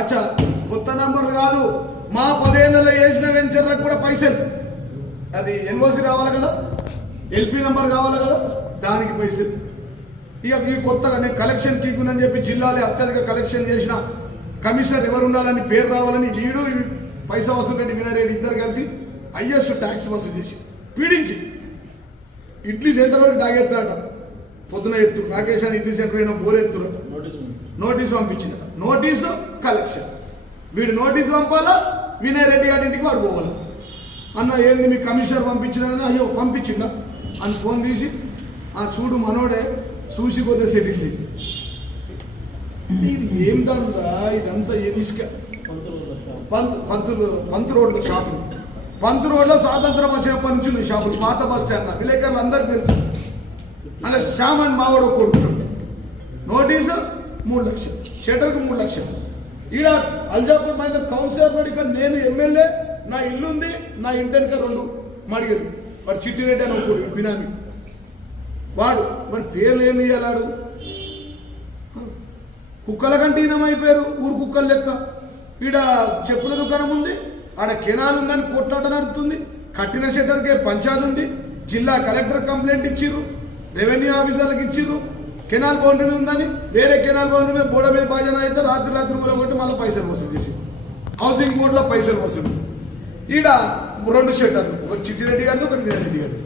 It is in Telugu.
అచ్చా కొత్త నంబర్ కాదు, మా 10 ఏళ్ళలో వేసిన వెంచర్లకు కూడా పైసలు, అది ఎన్ఓసి రావాలి కదా, ఎల్పి నంబర్ కావాలి కదా, దానికి పైసలు. ఇక ఈ కొత్తగా నేను కలెక్షన్ కీకునని చెప్పి జిల్లాలో అత్యధిక కలెక్షన్ చేసిన కమిషనర్ ఎవరు ఉండాలని పేరు రావాలని వీడు పైసా వసూలు రెడ్డి వినారెడ్డి ఇద్దరు కలిసి హైయెస్ట్ ట్యాక్స్ వసూలు చేసి పీడించి ఇడ్లీ సెంటర్ వరకు డాగెత్తాడట. పొద్దున ఎత్తు రాకేష్ అని ఇడ్లీ సెంటర్ అయినా బోర్ ఎత్తుడట. నోటీసు పంపించిన నోటీసు కలెక్షన్, వీడు నోటీసు పంపాలా, వినయ్ రెడ్డి గారి ఇంటికి వాడు పోవాలి. అన్న ఏంది మీ కమిషనర్ పంపించిన, అయ్యో పంపించిందా అని ఫోన్ తీసి చూడు మనోడే చూసి కొద్దిగా సెటిల్. ఇది ఏం దందా, ఇదంతా ఇసుక. పంతు రోడ్లో షాపులు, పంతు రోడ్లో స్వాతంత్రం వచ్చినప్పటి నుంచి ఉన్నాయి షాపులు, పాత బస్ స్టాండ్. విలేకరులు అందరికి తెలుసు. అలా షామన్ మావాడు కొడుకుంటాడు. నోటీసు 3 లక్షలు, షటర్కి 3 లక్షలు. ఈడ అల్జాపూర్ మైంద కౌన్సిలర్ కూడా ఇక్కడ నేను ఎమ్మెల్యే, నా ఇల్లు ఉంది, నా ఇంటెనక 2 మడిగలు. వాడు చిట్టిరెడ్డి అని ఒకడు బినామీ వాడు, వాడి పేర్లు ఏమి ఇయ్యాలాడు. కుక్కల కంటే ఈనమైపోయారు, ఊరు కుక్కలు లెక్క. ఈడ చెప్పుల దుకాణం ఉంది, ఆడ కెనాల్ ఉందని కోట్లాట నడుస్తుంది, కట్టిన షట్టర్కే పంచాయతీ ఉంది, జిల్లా కలెక్టర్ కంప్లైంట్ ఇచ్చిర్రు, రెవెన్యూ ఆఫీసర్లకు ఇచ్చిర్రు. కెనాల్ బౌండరీ ఉందని వేరే కెనాల్ బౌండరీ మీద బోర్డు మీద బాజన అయితే రాత్రి కూడా కొట్టి మళ్ళీ పైసలు వసూలు చేసి హౌసింగ్ బోర్డులో పైసలు వసూలు. ఈడ 2 షట్టర్లు, ఒకటి చిట్టిరెడ్డి గారిది, ఒకటి వీరారెడ్డి గారిది.